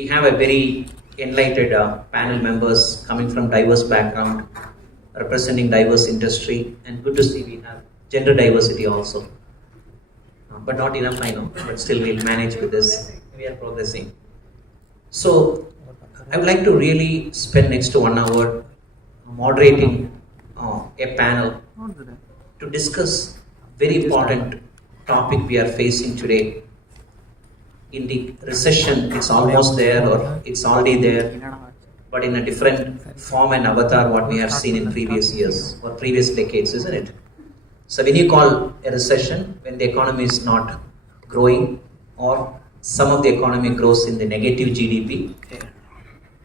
We have a very enlightened panel members coming from diverse background, representing diverse industry, and good to see we have gender diversity also. But not enough, I know, but still we'll manage with this. We are progressing. So, I would like to really spend next to 1 hour moderating a panel to discuss very important topic we are facing today. In the recession, it's almost there or it's already there, but in a different form and avatar what we have seen in previous years or previous decades, isn't it? So when you call a recession, when the economy is not growing or some of the economy grows in the negative GDP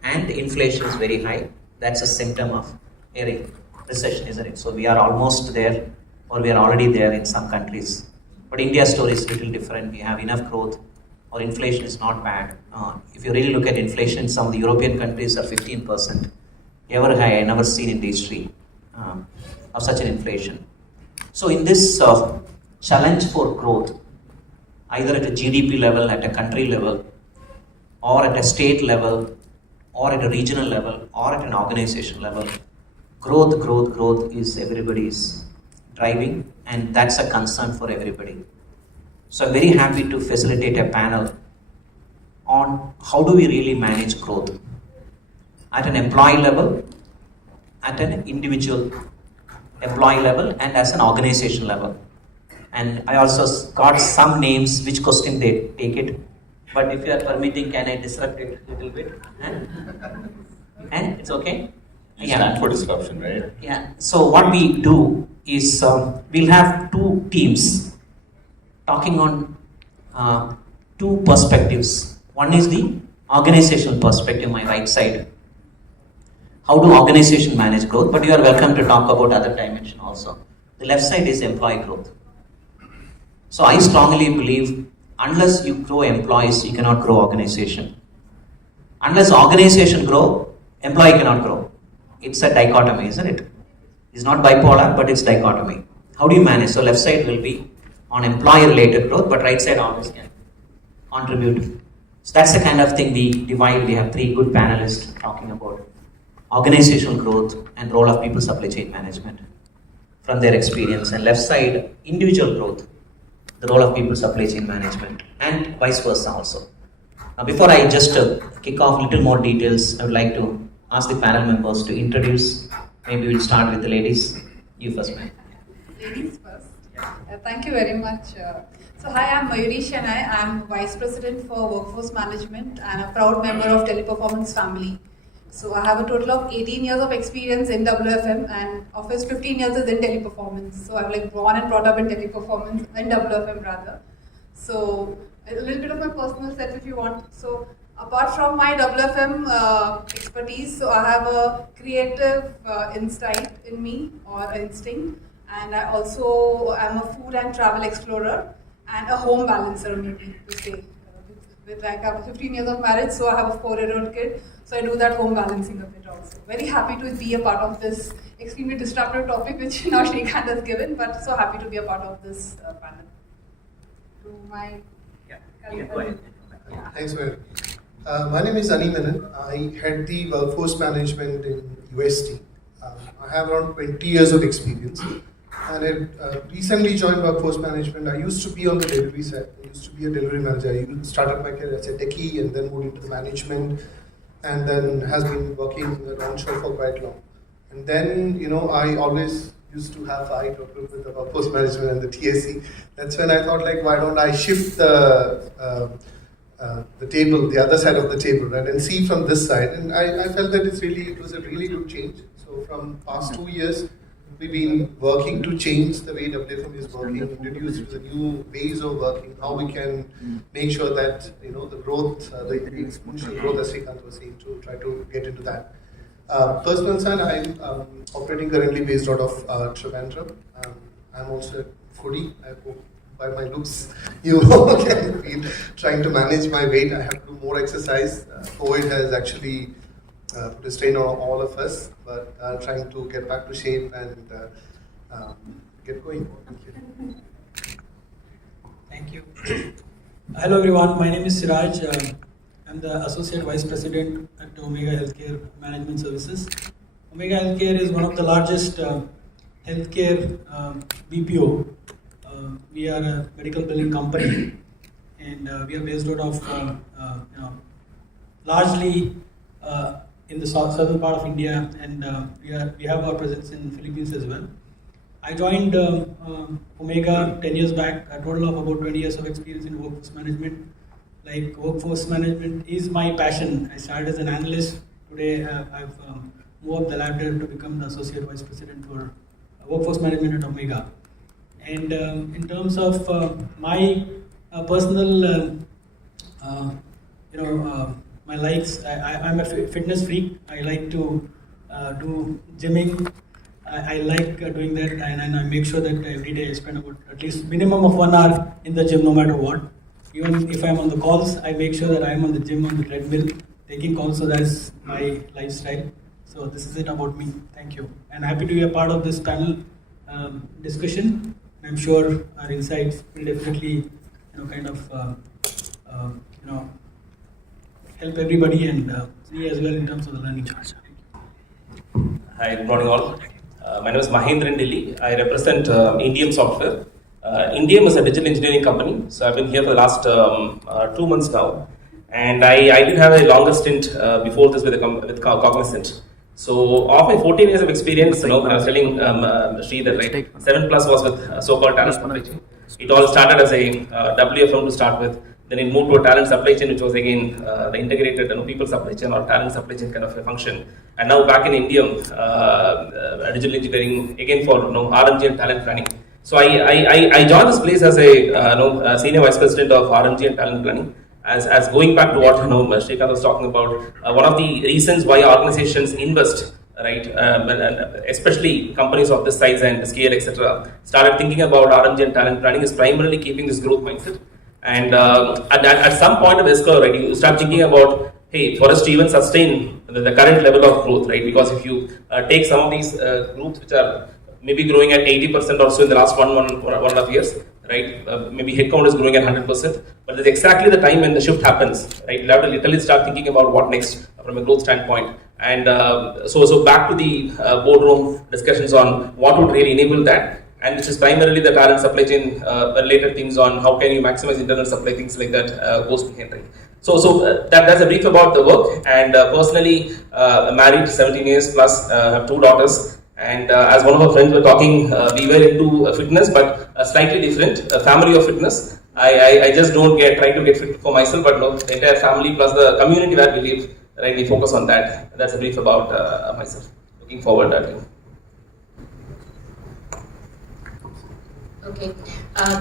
and inflation is very high, that's a symptom of a recession, isn't it? So we are almost there or we are already there in some countries. But India's story is a little different. We have enough growth or inflation is not bad. If you really look at inflation, some of the European countries are 15%. Ever high, I never seen in the history of such an inflation. So in this challenge for growth, either at a GDP level, at a country level, or at a state level, or at a regional level, or at an organization level, growth is everybody's driving, and that's a concern for everybody. So I'm very happy to facilitate a panel on how do we really manage growth at an employee level, at an individual employee level, and as an organization level. And I also got some names, which question they take it. But if you are permitting, can I disrupt it a little bit? And it's okay? You stand for disruption, right? Yeah. So what we do is we'll have two teams talking on two perspectives. One is the organizational perspective, my right side. How do organizations manage growth? But you are welcome to talk about other dimension also. The left side is employee growth. So I strongly believe unless you grow employees, you cannot grow organization. Unless organization grow, employee cannot grow. It's a dichotomy, isn't it? It's not bipolar, but it's dichotomy. How do you manage? So left side will be on employee related growth, but right side always can contribute. So that's the kind of thing we divide. We have three good panelists talking about organizational growth and role of people supply chain management from their experience, and left side individual growth, the role of people supply chain management, and vice versa also. Now before I just kick off little more details, I would like to ask the panel members to introduce. Maybe we'll start with the ladies. You first, ma'am. Ladies first. Thank you very much. So hi, I'm Mayuri Shanai. I'm Vice President for Workforce Management and a proud member of Teleperformance family. So I have a total of 18 years of experience in WFM, and of which 15 years is in teleperformance. So I'm born and brought up in teleperformance, in WFM rather. So a little bit of my personal self if you want. So apart from my WFM expertise, so I have a creative insight in me or instinct, and I also am a food and travel explorer and a home balancer, maybe to say. With I have 15 years of marriage, so I have a 4-year-old kid, so I do that home balancing a bit also. Very happy to be a part of this extremely disruptive topic which now Shrikant has given, but so happy to be a part of this panel. To my Go ahead. Yeah. Thanks, Mary. My name is Ani Menon. I head the workforce management in UST. I have around 20 years of experience, and I recently joined workforce management. I used to be on the delivery side. I used to be a delivery manager. I started my career as a techie and then moved into the management, and then has been working onshore for quite long. And then, I always used to have eye contact with the workforce management and the TSC. That's when I thought, why don't I shift the table, the other side of the table, right, and see from this side. And I felt that it was a really good change. So from past 2 years, we've been working to change the way WFM is working, introduce the new ways of working, how we can make sure that the growth, the exponential growth, as Shrikant was saying, to try to get into that. Personal side, I'm operating currently based out of Trivandrum. I'm also a foodie. I hope by my looks you can feel trying to manage my weight. I have to do more exercise. COVID has actually put a strain on all of us, but trying to get back to shape and get going. Thank you. Hello everyone, my name is Siraj. I'm I'm the Associate Vice President at Omega Healthcare Management Services. Omega Healthcare is one of the largest healthcare BPO. We are a medical billing company, and we are based out of largely in the southern part of India, and we have our presence in Philippines as well. I joined Omega 10 years back, a total of about 20 years of experience in workforce management. Like, workforce management is my passion. I started as an analyst. Today I've moved up the ladder to become the Associate Vice President for Workforce Management at Omega. And in terms of my personal, my likes, I'm a fitness freak. I like to do gymming. I like doing that, and I make sure that every day I spend about at least minimum of 1 hour in the gym, no matter what. Even if I'm on the calls, I make sure that I'm on the gym on the treadmill, taking calls. So that's my lifestyle. So this is it about me. Thank you, and happy to be a part of this panel discussion. I'm sure our insights will definitely, help everybody and me as well in terms of the learning. Hi, good morning all. My name is Mahendra in Delhi. I represent Indium Software. Indium is a digital engineering company, so I've been here for the last 2 months now. And I did have a longer stint before this with Cognizant. So, of my 14 years of experience, I was telling Sri that 7 plus was with so-called talent supply chain. It all started as a WFM to start with. Then it moved to a talent supply chain, which was again the integrated people supply chain or talent supply chain kind of a function. And now back in Indium, digital engineering again for R&D and talent planning. So I joined this place as a senior vice president of R&D and talent planning. As going back to what Srikanth was talking about, one of the reasons why organizations invest, right, especially companies of this size and scale, etc., started thinking about R&D and talent planning is primarily keeping this growth mindset. And at some point of S-curve, right, you start thinking about, hey, for us to even sustain the current level of growth, right? Because if you take some of these groups which are maybe growing at 80% or so in the last one and a half years, right? Maybe headcount is growing at 100%, but that's exactly the time when the shift happens, right? You have to literally start thinking about what next from a growth standpoint. And so back to the boardroom discussions on what would really enable that. And which is primarily the talent supply chain related things on how can you maximize internal supply, things like that goes behind, right? So that's a brief about the work. And personally, married 17 years plus, have 2 daughters. And as one of our friends were talking, we were into fitness, but slightly different, a family of fitness. I just don't try to get fit for myself, but no, the entire family plus the community where we live, right, we focus on that. That's a brief about myself. Looking forward to that. Okay,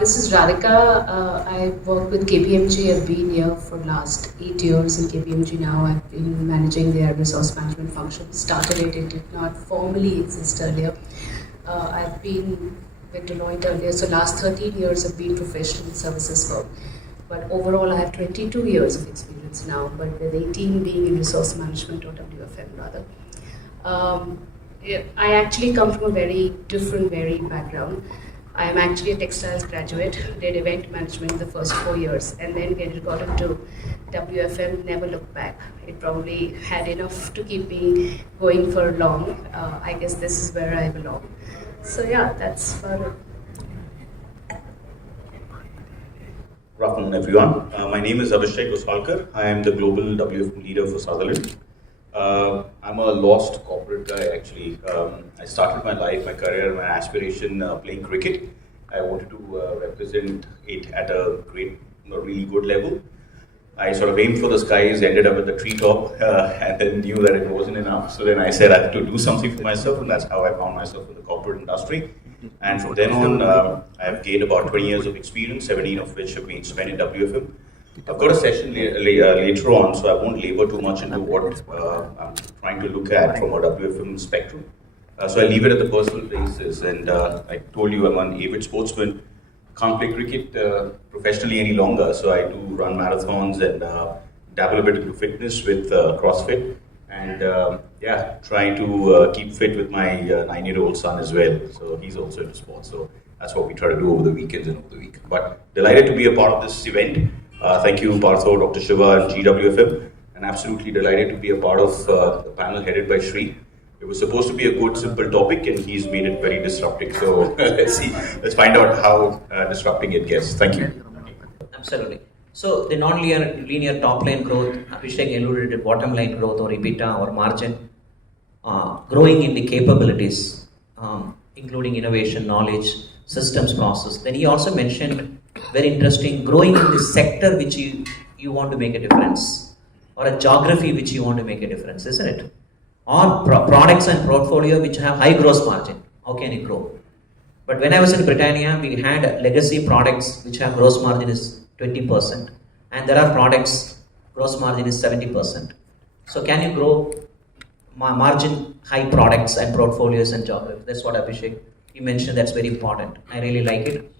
this is Radhika. I work with KPMG. I've been here for the last 8 years in KPMG now. I've been managing their resource management function. Started it did not formally exist earlier. I've been with Deloitte earlier, so last 13 years I've been professional services firm. But overall I have 22 years of experience now, but with 18 being in resource management or WFM rather. I actually come from a very different, varied background. I am actually a textiles graduate, did event management in the first 4 years, and then when it got into WFM, never looked back. It probably had enough to keep me going for long. I guess this is where I belong. So yeah, that's about it. Good afternoon, everyone. My name is Abhishek Usalkar. I am the global WFM leader for Sutherland. I'm a lost corporate guy actually. I started my life, my career, my aspiration playing cricket. I wanted to represent it at a really good level. I sort of aimed for the skies, ended up at the treetop, and then knew that it wasn't enough. So then I said I have to do something for myself, and that's how I found myself in the corporate industry. And from then on, I have gained about 20 years of experience, 17 of which have been spent in WFM. I've got a session later on, so I won't labor too much into what I'm trying to look at from a WFM spectrum. So I leave it at the personal basis. And I told you I'm an avid sportsman. Can't play cricket professionally any longer, so I do run marathons and dabble a bit into fitness with CrossFit. And try to keep fit with my 9-year-old son as well. So he's also into sports. So that's what we try to do over the weekends and over the week. But delighted to be a part of this event. Thank you, Partho, Dr. Shiva, and GWFM. And absolutely delighted to be a part of the panel headed by Sri. It was supposed to be a good, simple topic, and he's made it very disrupting. So let's see. Let's find out how disrupting it gets. Thank you. Absolutely. So the non-linear top line growth, Abhishek alluded to bottom line growth or EBITDA or margin, growing in the capabilities, including innovation, knowledge, systems, process. Then he also mentioned, very interesting, growing in the sector which you want to make a difference, or a geography which you want to make a difference, isn't it? Or products and portfolio which have high gross margin. How can it grow? But when I was in Britannia, we had legacy products which have gross margin is 20%, and there are products gross margin is 70%. So can you grow margin high products and portfolios and geography? That's what Abhishek, you mentioned. That's very important. I really like it.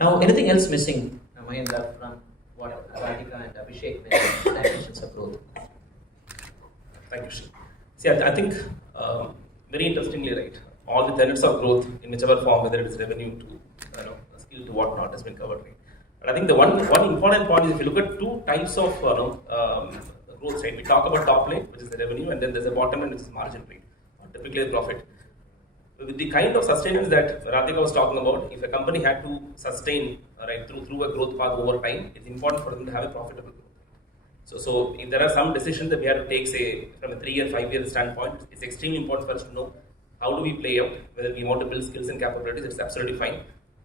Now, anything else missing, Mahendra, from what Radhika and Abhishek mentioned, dimensions of growth? Thank you, Shri. See, I think very interestingly, right, all the tenets of growth in whichever form, whether it is revenue to skill to whatnot, has been covered. Right? But I think the one important point is if you look at two types of growth, right? We talk about top line, which is the revenue, and then there's a bottom line, which is margin rate, or typically the profit. With the kind of sustenance that Radhika was talking about, if a company had to sustain through a growth path over time, it's important for them to have a profitable growth. So if there are some decisions that we have to take, say, from a 3-year, 5-year standpoint, it's extremely important for us to know how do we play out, whether we want to build skills and capabilities, it's absolutely fine.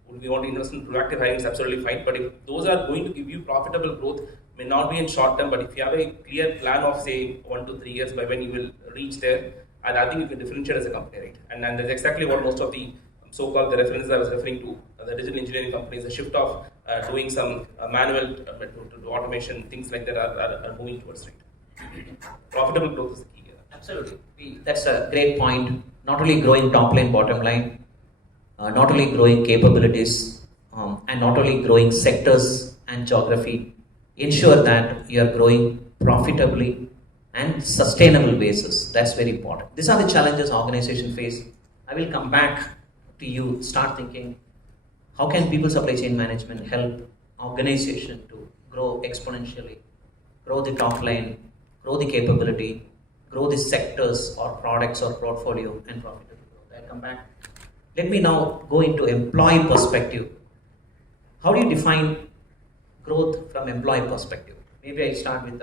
Would we want to invest in proactive hiring, it's absolutely fine. But if those are going to give you profitable growth, may not be in short term, but if you have a clear plan of, say, 1 to 3 years by when you will reach there, and I think you can differentiate as a company, right? And that's exactly what most of the so-called the references I was referring to, the digital engineering companies, the shift of doing some manual to automation, things like that are moving towards, right? Profitable growth is the key here. Absolutely. That's a great point. Not only growing top line, bottom line, not only growing capabilities, and not only growing sectors and geography, ensure that you are growing profitably and sustainable basis. That's very important. These are the challenges organizations face. I will come back to you, start thinking, how can people supply chain management help organization to grow exponentially, grow the top line, grow the capability, grow the sectors or products or portfolio and profitable growth. I'll come back. Let me now go into employee perspective. How do you define growth from employee perspective? Maybe I start with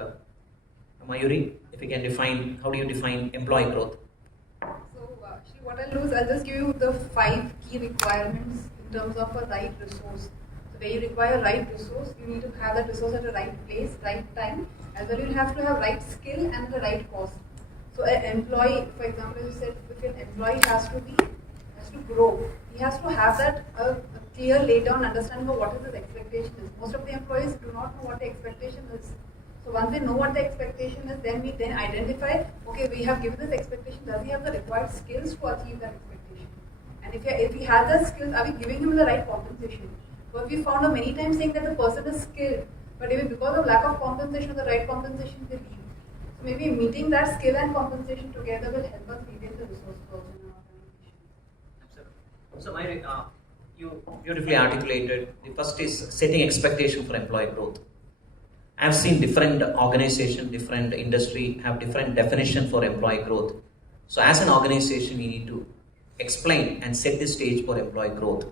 Mayuri. If you can define, how do you define employee growth? So, what I'll do is I'll just give you the 5 key requirements in terms of a right resource. So, where you require right resource, you need to have that resource at the right place, right time. As well, you have to have right skill and the right cost. So, an employee, for example, you said if an employee has to grow, he has to have that a clear laid down understanding of what his expectation is. Most of the employees do not know what the expectation is. So once they know what the expectation is, then we then identify, okay, we have given this expectation, does he have the required skills to achieve that expectation? And if he has the skills, are we giving him the right compensation? But we found many times saying that the person is skilled, but maybe because of lack of compensation, the right compensation, they leave. So maybe meeting that skill and compensation together will help us retain the resource also in our organization. Absolutely. So Mayuri, you beautifully articulated. The first is setting expectation for employee growth. I've seen different organizations, different industry have different definition for employee growth. So as an organization, we need to explain and set the stage for employee growth.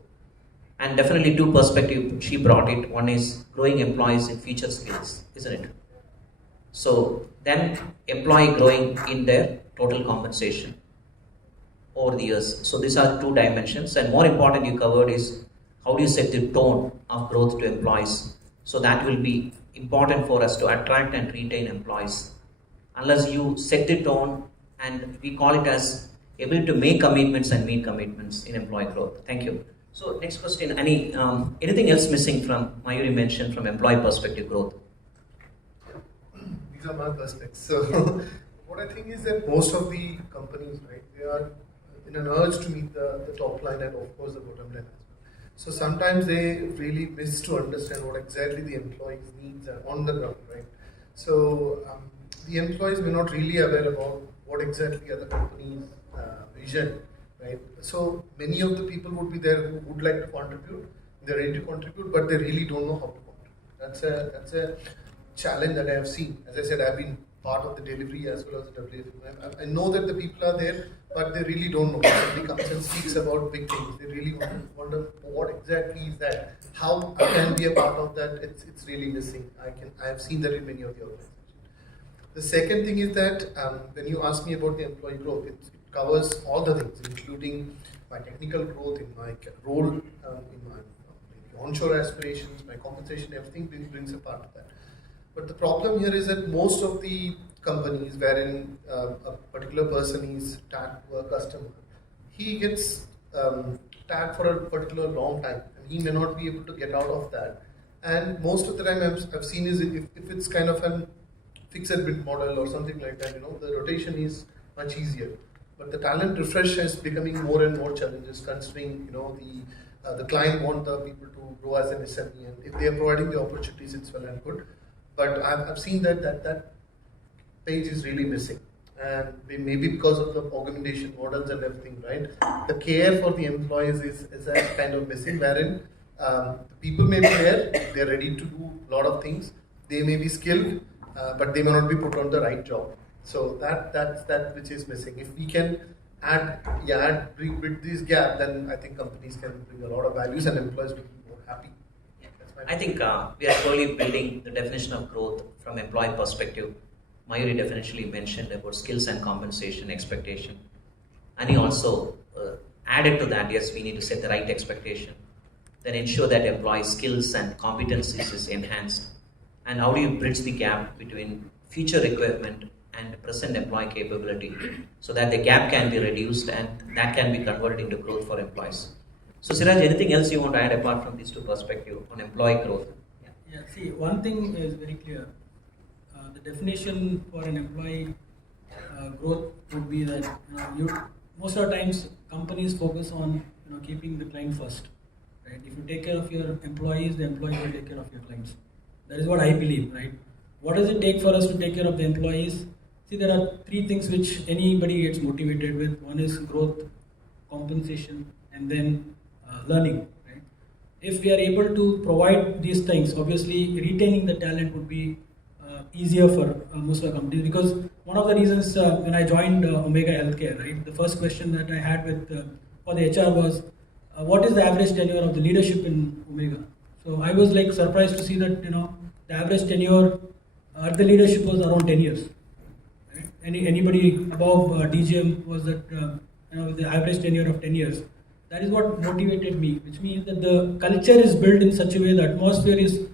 And definitely 2 perspectives she brought it. One is growing employees in feature skills, isn't it? So then employee growing in their total compensation over the years. So these are 2 dimensions. And more important you covered is how do you set the tone of growth to employees. So that will be important for us to attract and retain employees. Unless you set the tone, and we call it as able to make commitments and meet commitments in employee growth. Thank you. So next question, anything else missing from Mayuri mentioned from employee perspective growth? These are my perspectives. So what I think is that most of the companies, right, they are in an urge to meet the top line and of course the bottom line as well. So sometimes they really miss to understand what exactly the employees' needs are on the ground, right? So the employees may not really aware about what exactly are the company's vision, right? So many of the people would be there who would like to contribute, they're ready to contribute, but they really don't know how to contribute. That's a challenge that I have seen. As I said, I've been part of the delivery as well as the WFM. I know that the people are there, but they really don't know. Somebody comes and speaks about big things. They really wonder what exactly is that. How I can be a part of that? It's really missing. I have seen that in many of the organizations. The second thing is that when you ask me about the employee growth, it covers all the things, including my technical growth, in my role, in my onshore aspirations, my compensation, everything brings a part of that. But the problem here is that most of the companies wherein a particular person is tagged to a customer, he gets tagged for a particular long time, and he may not be able to get out of that. And most of the time I've seen is if it's kind of a fixed bid model or something like that, the rotation is much easier. But the talent refresh is becoming more and more challenges, considering the client want the people to grow as an SME, and if they are providing the opportunities, it's well and good. But I've seen that page is really missing, and maybe because of the augmentation models and everything, right? The care for the employees is a kind of missing, wherein the people may be there, they're ready to do a lot of things, they may be skilled, but they may not be put on the right job. So that's that which is missing. If we can bridge this gap, then I think companies can bring a lot of values and employees will be more happy. I think we are slowly building the definition of growth from employee perspective. Mayuri definitely mentioned about skills and compensation expectation. And he also added to that, yes, we need to set the right expectation. Then ensure that employee skills and competencies is enhanced. And how do you bridge the gap between future requirement and present employee capability so that the gap can be reduced and that can be converted into growth for employees. So Siraj, anything else you want to add apart from these two perspectives on employee growth? Yeah, see, one thing is very clear. The definition for an employee growth would be that most of the times companies focus on keeping the client first. Right? If you take care of your employees, the employees will take care of your clients. That is what I believe, right? What does it take for us to take care of the employees? See, there are three things which anybody gets motivated with. One is growth, compensation, and then learning. Right? If we are able to provide these things, obviously retaining the talent would be easier for most of the companies, because one of the reasons when I joined Omega Healthcare, right, the first question that I had with for the HR was, what is the average tenure of the leadership in Omega? So I was like surprised to see that the average tenure at the leadership was around 10 years. Right? Anybody above DGM was that the average tenure of 10 years. That is what motivated me, which means that the culture is built in such a way, the atmosphere is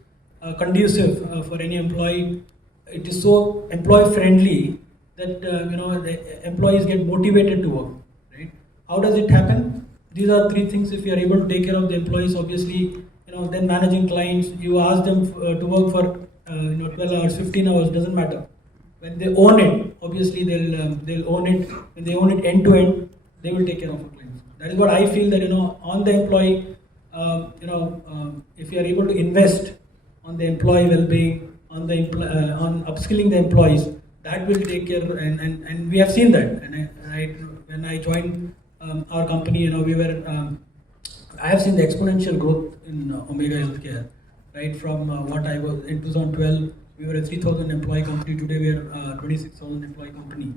conducive for any employee. It is so employee friendly that the employees get motivated to work. Right? How does it happen? These are three things. If you are able to take care of the employees, obviously, then managing clients, you ask them to work for 12 hours, 15 hours, doesn't matter. When they own it, obviously they'll own it. When they own it end to end, they will take care of the clients. That is what I feel that on the employee, if you are able to invest on the employee well-being, on upskilling the employees, that will take care. And we have seen that. And when I joined our company, I have seen the exponential growth in Omega Healthcare. Right, from what I was in 2012, we were a 3,000 employee company. Today we are a 26,000 employee company.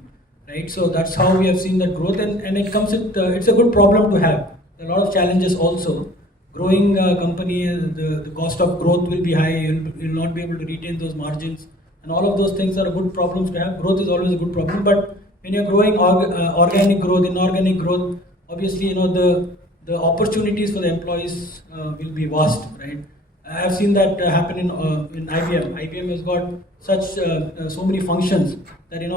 Right, so that's how we have seen that growth, and it comes with it's a good problem to have. There are a lot of challenges also. Growing company, the cost of growth will be high. You'll not be able to retain those margins, and all of those things are good problems to have. Growth is always a good problem, but when you're growing organic growth, inorganic growth, obviously the opportunities for the employees will be vast, right? I have seen that happen in IBM. IBM has got such so many functions that if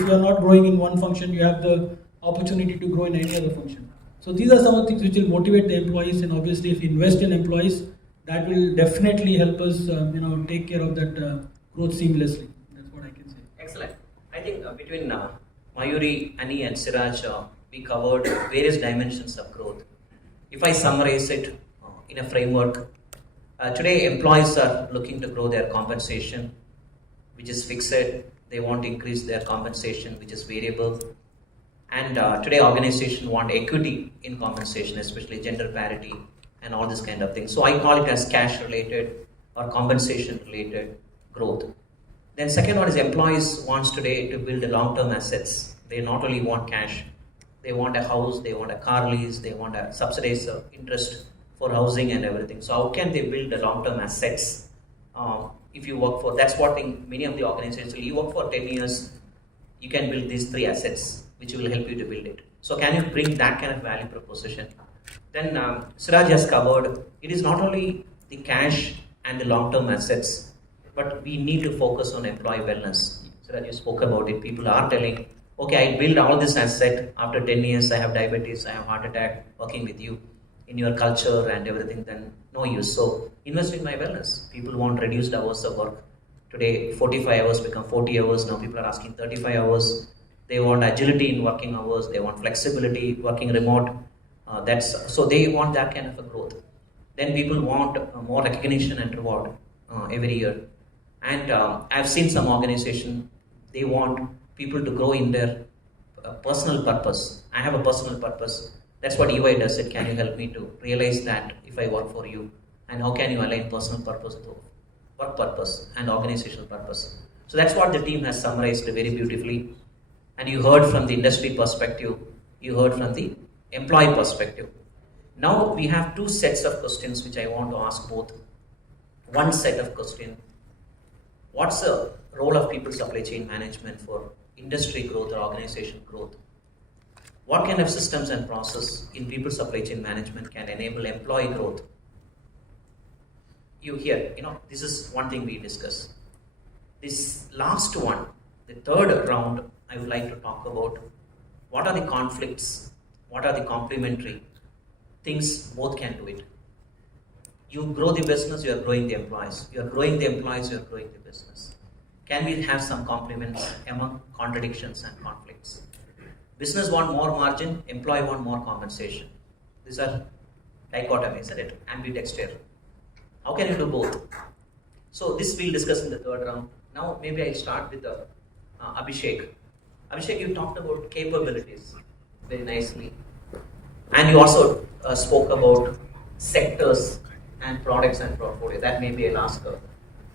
you are not growing in one function, you have the opportunity to grow in any other function. So these are some of the things which will motivate the employees, and obviously if you invest in employees, that will definitely help us take care of that growth seamlessly. That's what I can say. Excellent. I think between Mayuri, Ani and Siraj, we covered various dimensions of growth. If I summarize it in a framework, today employees are looking to grow their compensation, which is fixed. They want to increase their compensation, which is variable. And today organizations want equity in compensation, especially gender parity and all this kind of things. So I call it as cash related or compensation related growth. Then second one is employees wants today to build long-term assets. They not only want cash, they want a house, they want a car lease, they want a subsidized interest for housing and everything. So how can they build the long-term assets? If you work for, that's what in many of the organizations, you work for 10 years, you can build these 3 assets, which will help you to build it. So can you bring that kind of value proposition? Then Siraj has covered, it is not only the cash and the long-term assets, but we need to focus on employee wellness. Siraj, you spoke about it. People are telling, okay, I build all this asset, after 10 years I have diabetes, I have heart attack, working with you in your culture and everything, then no use. So invest in my wellness. People want reduced hours of work. Today 45 hours become 40 hours, now people are asking 35 hours. They want agility in working hours, they want flexibility, working remote. So they want that kind of a growth. Then people want more recognition and reward every year. And I've seen some organization, they want people to grow in their personal purpose. I have a personal purpose. That's what EY does. It can you help me to realize that if I work for you, and how can you align personal purpose to work purpose and organizational purpose? So that's what the team has summarized very beautifully. And you heard from the industry perspective, you heard from the employee perspective. Now we have 2 sets of questions which I want to ask both. One set of question, what's the role of people supply chain management for industry growth or organization growth? What kind of systems and process in people supply chain management can enable employee growth? You hear, this is one thing we discuss. This last one, the third round, I would like to talk about what are the conflicts, what are the complementary things both can do it. You grow the business, you are growing the employees. You are growing the employees, you are growing the business. Can we have some complements among contradictions and conflicts? Business want more margin, employee want more compensation. These are dichotomy, isn't it? Ambidexter. How can you do both? So this we'll discuss in the third round. Now maybe I'll start with Abhishek. Abhishek, you talked about capabilities very nicely. And you also spoke about sectors and products and portfolio. That maybe I'll ask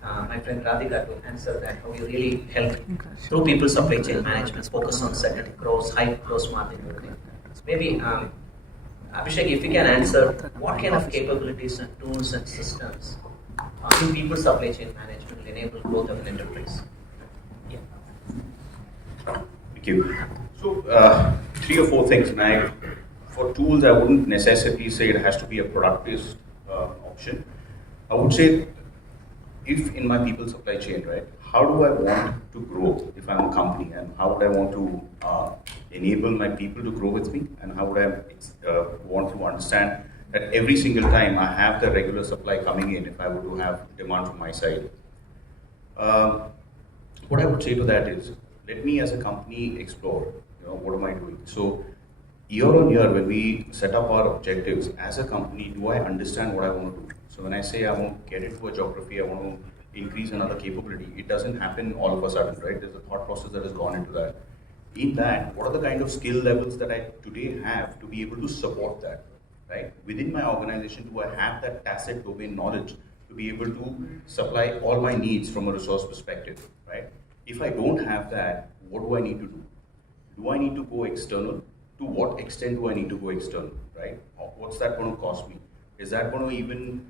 my friend Radhika to answer that, how you really help through people supply chain management, focus on certain growth, high gross margin. Maybe Abhishek, if you can answer, what kind of capabilities and tools and systems in people supply chain management will enable growth of an enterprise? Yeah. Thank you. So 3 or 4 things. Now, for tools, I wouldn't necessarily say it has to be a product-based option. I would say, if in my people supply chain, right, how do I want to grow if I'm a company, and how would I want to enable my people to grow with me, and how would I want to understand that every single time I have the regular supply coming in if I were to have demand from my side. What I would say to that is, let me as a company explore, what am I doing? So year on year, when we set up our objectives as a company, do I understand what I want to do? So when I say I want to get into a geography, I want to increase another capability, it doesn't happen all of a sudden, right? There's a thought process that has gone into that. In that, what are the kind of skill levels that I today have to be able to support that, right? Within my organization, do I have that tacit domain knowledge to be able to supply all my needs from a resource perspective, right? If I don't have that, what do I need to do? Do I need to go external? To what extent do I need to go external, right? What's that going to cost me? Is that going to even,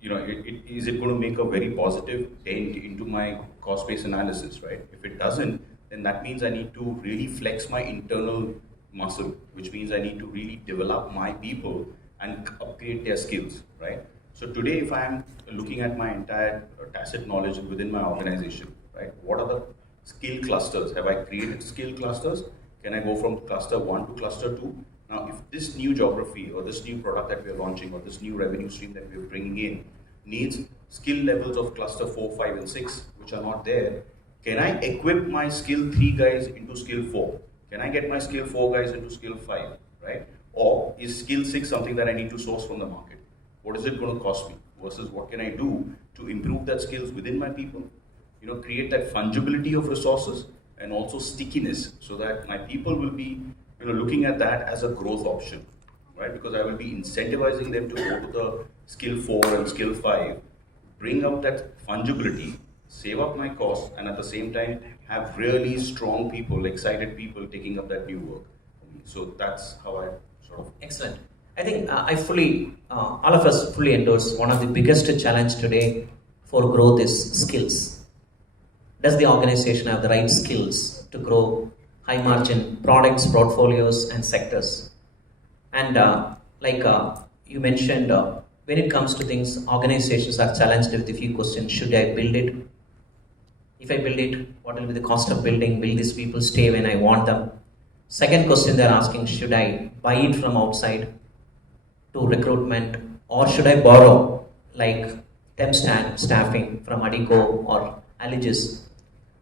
is it going to make a very positive dent into my cost-based analysis, right? If it doesn't, then that means I need to really flex my internal muscle, which means I need to really develop my people and upgrade their skills, right? So today, if I'm looking at my entire tacit knowledge within my organization, right? What are the skill clusters? Have I created skill clusters? Can I go from cluster 1 to cluster 2? Now, if this new geography or this new product that we're launching or this new revenue stream that we're bringing in needs skill levels of cluster 4, 5, and 6, which are not there, can I equip my skill 3 guys into skill 4? Can I get my skill 4 guys into skill 5, right? Or is skill 6 something that I need to source from the market? What is it going to cost me? Versus what can I do to improve that skills within my people? Create that fungibility of resources and also stickiness, so that my people will be looking at that as a growth option, right? Because I will be incentivizing them to go to the skill 4 and skill 5 bring up that fungibility, save up my costs, and at the same time have really strong people, excited people taking up that new work. So that's how I sort of. Excellent. I think all of us fully endorse one of the biggest challenge today for growth is skills. Does the organization have the right skills to grow high margin products, portfolios, and sectors? And you mentioned, when it comes to things, organizations are challenged with a few questions. Should I build it? If I build it, what will be the cost of building? Will these people stay when I want them? Second question they're asking, should I buy it from outside to recruitment, or should I borrow like temp staffing from Adico or Allegis,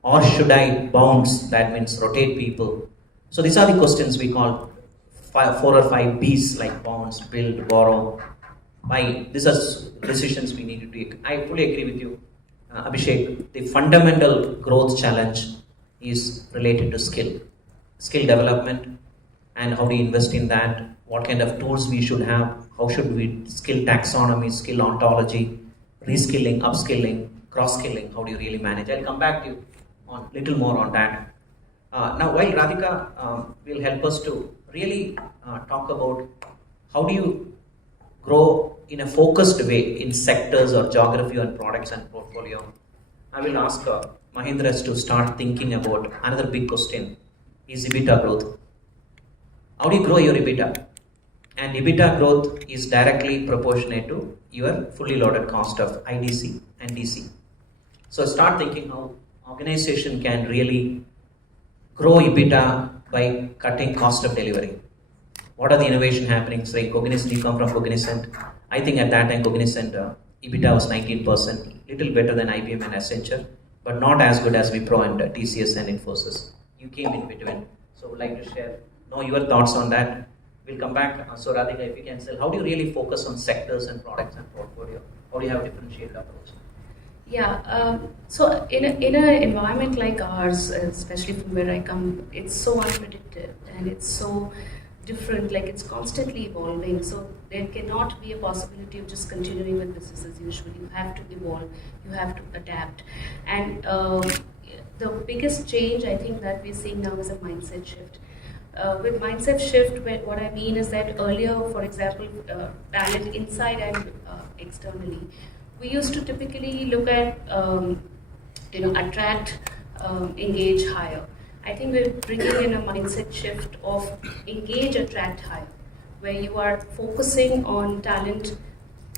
or should I bounce, that means rotate people? So these are the questions we call 4 or 5 B's, like bounce, build, borrow, buy. These are decisions we need to take. I fully agree with you, Abhishek. The fundamental growth challenge is related to skill development, and how do you invest in that, what kind of tools we should have, how should we skill taxonomy, skill ontology, reskilling, upskilling, cross-skilling, how do you really manage? I'll come back to you on little more on that. Now, while Radhika will help us to really talk about how do you grow in a focused way in sectors or geography and products and portfolio, I will ask Mahendra to start thinking about another big question, is EBITDA growth. How do you grow your EBITDA? And EBITDA growth is directly proportionate to your fully loaded cost of IDC and DC. So start thinking how organization can really grow EBITDA by cutting cost of delivery. What are the innovation happening? Say Cognizant, you come from Cognizant. I think at that time Cognizant EBITDA was 19%, little better than IBM and Accenture, but not as good as Wipro and TCS and Infosys. You came in between. So I would like to share your thoughts on that. We'll come back. So Radhika, if you can tell, how do you really focus on sectors and products and portfolio? How do you have a differentiated approach? Yeah, so in an environment like ours, especially from where I come, it's so unpredictable and it's so different, like it's constantly evolving. So there cannot be a possibility of just continuing with business as usual. You have to evolve, you have to adapt. And the biggest change I think that we're seeing now is a mindset shift. With mindset shift, what I mean is that earlier, for example, talent inside and externally, we used to typically look at, attract, engage, hire. I think we're bringing in a mindset shift of engage, attract, hire, where you are focusing on talent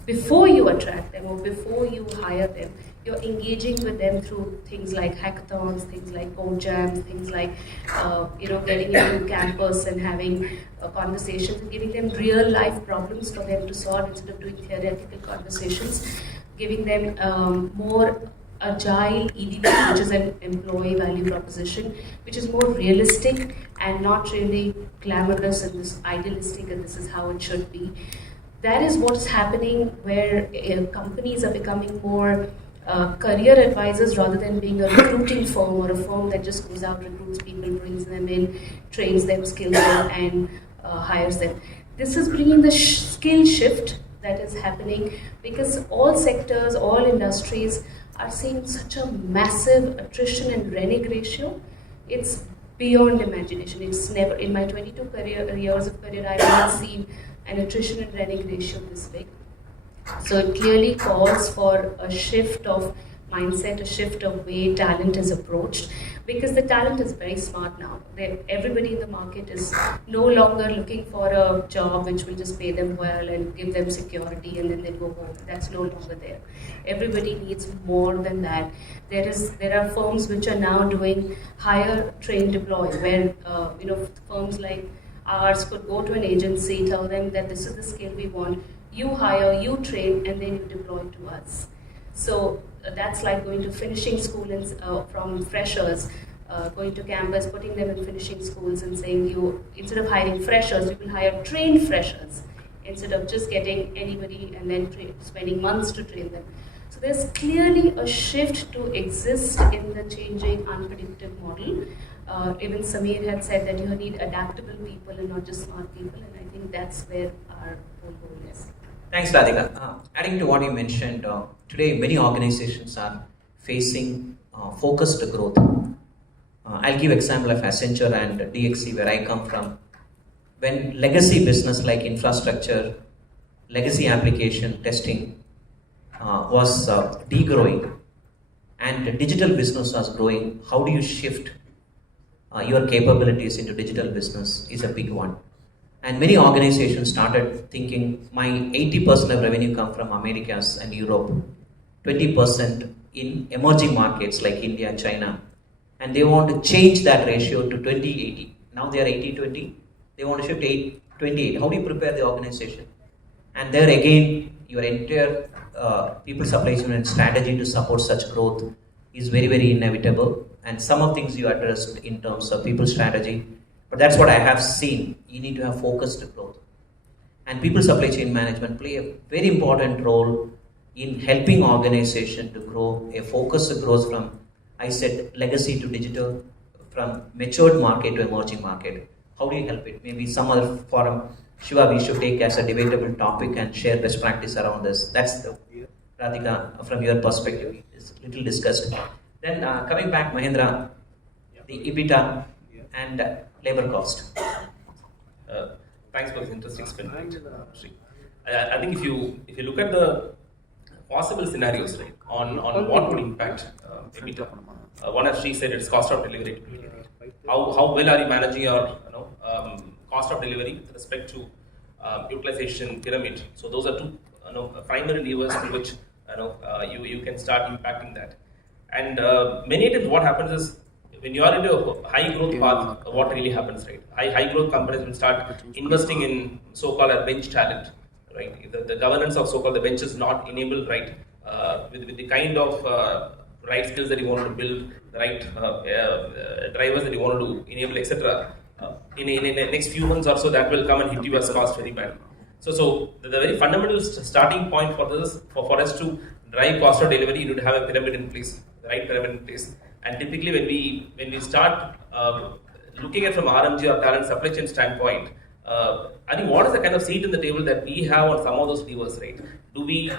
before you attract them or before you hire them. You're engaging with them through things like hackathons, things like code jams, things like getting into campus and having conversations and giving them real life problems for them to solve instead of doing theoretical conversations, giving them more agile EVP, which is an employee value proposition, which is more realistic and not really glamorous and this idealistic and this is how it should be. That is what's happening where companies are becoming more career advisors rather than being a recruiting firm or a firm that just goes out, recruits people, brings them in, trains them, skills them, and hires them. This is bringing the skill shift that is happening because all sectors, all industries are seeing such a massive attrition and renege ratio. It's beyond imagination. It's never, in my 22 years of career, I have not seen an attrition and renege ratio this big. So it clearly calls for a shift of mindset, a shift of way talent is approached, because the talent is very smart now. Everybody in the market is no longer looking for a job which will just pay them well and give them security and then they go home. That's no longer there. Everybody needs more than that. There are firms which are now doing hire, train, deploy, where firms like ours could go to an agency, tell them that this is the skill we want, you hire, you train, and then you deploy to us. So that's like going to finishing school from freshers, going to campus, putting them in finishing schools and saying you, instead of hiring freshers, you will hire trained freshers instead of just getting anybody and then spending months to train them. So there's clearly a shift to exist in the changing, unpredictable model. Even Samir had said that you need adaptable people and not just smart people, and I think that's where our whole goal is. Thanks, Radhika. Adding to what you mentioned, today many organizations are facing focused growth. I'll give example of Accenture and DXC where I come from. When legacy business like infrastructure, legacy application testing was degrowing and digital business was growing, how do you shift your capabilities into digital business is a big one. And many organizations started thinking, my 80% of revenue come from Americas and Europe, 20% in emerging markets like India, China, and they want to change that ratio to 20-80. Now they are 80-20, they want to shift 8-28. How do you prepare the organization? And there again, your entire people supply chain and strategy to support such growth is very, very inevitable. And some of things you addressed in terms of people strategy, but that's what I have seen. You need to have focused growth. And people supply chain management play a very important role in helping organization to grow a focused growth from, I said, legacy to digital, from matured market to emerging market. How do you help it? Maybe some other forum, Shiva, we should take as a debatable topic and share best practice around this. That's the, Radhika, from your perspective, is little discussed. Then coming back, Mahendra, the EBITDA and labor cost. Thanks for this interesting spin. I think if you look at the possible scenarios, right, on what would impact EBITDA, one as she said, it's cost of delivery. How well are you managing your cost of delivery with respect to utilization pyramid? So those are two primary levers through which you can start impacting that. And many times what happens is, when you are into a high growth path, what really happens, right? High growth companies will start investing in so-called a bench talent, right? The governance of so-called the bench is not enabled, right? With the kind of right skills that you want to build, the right drivers that you want to enable, etc. In the next few months or so, that will come and hit you as cost very bad. So the very fundamental starting point for this, for us to drive cost of delivery, you need to have a pyramid in place, the right pyramid in place. And typically when we start looking at from RMG or talent supply chain standpoint, I think what is the kind of seat in the table that we have on some of those levers, right? Do we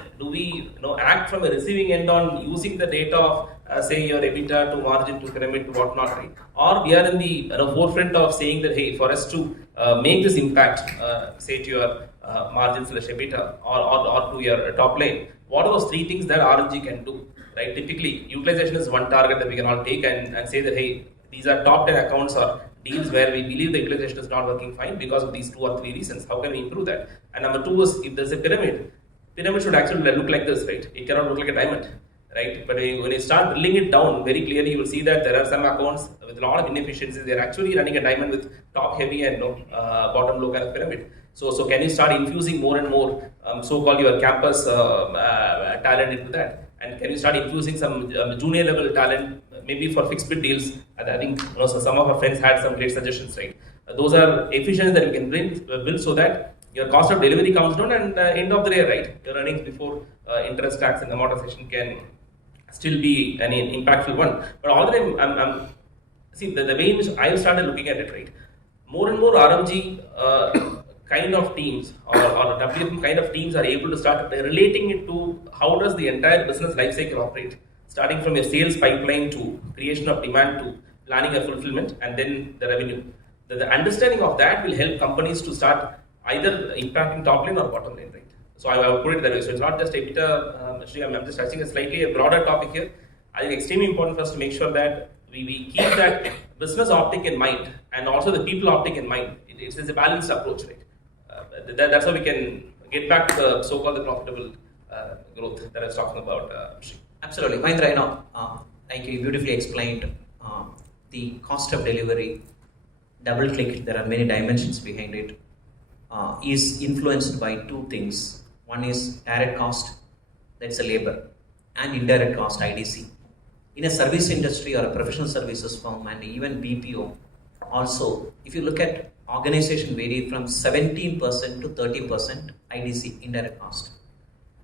act from a receiving end on using the data of say your EBITDA to margin to pyramid to whatnot, right? Or we are in the forefront of saying that, hey, for us to make this impact, say to your margin / EBITDA or to your top line, what are those three things that RMG can do? Right? Typically, utilization is one target that we can all take and say that, hey, these are top 10 accounts or deals where we believe the utilization is not working fine because of these 2 or 3 reasons. How can we improve that? And number 2 is, if there's a pyramid should actually look like this, right? It cannot look like a diamond, right? But when you start drilling it down very clearly, you will see that there are some accounts with a lot of inefficiencies. They're actually running a diamond with top heavy and bottom low kind of pyramid. So can you start infusing more and more so-called your campus talent into that? And can you start infusing some junior level talent, maybe for fixed bid deals? I think so some of our friends had some great suggestions, right? Those are efficiencies that we can build so that your cost of delivery comes down, and end of the day, right, your earnings before interest, tax, and amortization can still be an impactful one. But all the time, I'm see the way in which I started looking at it, right? More and more RMG kind of teams or WFM kind of teams are able to start relating it to how does the entire business life cycle operate, starting from your sales pipeline to creation of demand to planning a fulfillment and then the revenue. The understanding of that will help companies to start either impacting top line or bottom line, right? So I will put it that way. So it's not just EBITDA. I'm just touching a slightly broader topic here. I think it's extremely important for us to make sure that we keep that business optic in mind and also the people optic in mind. It's a balanced approach, right? That's how we can get back to the so-called the profitable growth that I was talking about. Absolutely, Mahendra. Like you beautifully explained, the cost of delivery. Double click. There are many dimensions behind it. Is influenced by 2 things. One is direct cost, that's a labor, and indirect cost, IDC. In a service industry or a professional services firm and even BPO, also, if you look at organization vary from 17% to 30% IDC, indirect cost.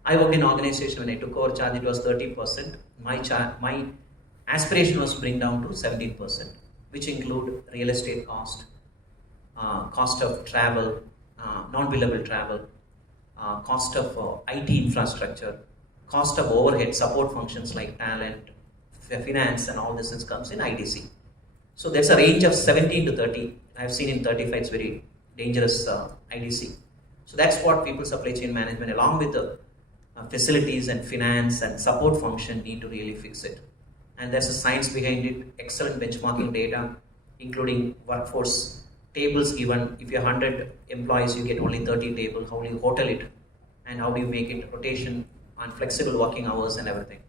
I worked in organization when I took over charge, it was 30%. My aspiration was bring down to 17%, which include real estate cost, cost of travel, non-billable travel, cost of IT infrastructure, cost of overhead support functions like talent, finance, and all this comes in IDC. So there's a range of 17 to 30. I've seen in 35 it's very dangerous IDC. So that's what people supply chain management along with the facilities and finance and support function need to really fix it. And there's a science behind it, excellent benchmarking data, including workforce tables given. If you have 100 employees, you get only 30 tables. How do you hotel it? And how do you make it rotation on flexible working hours and everything?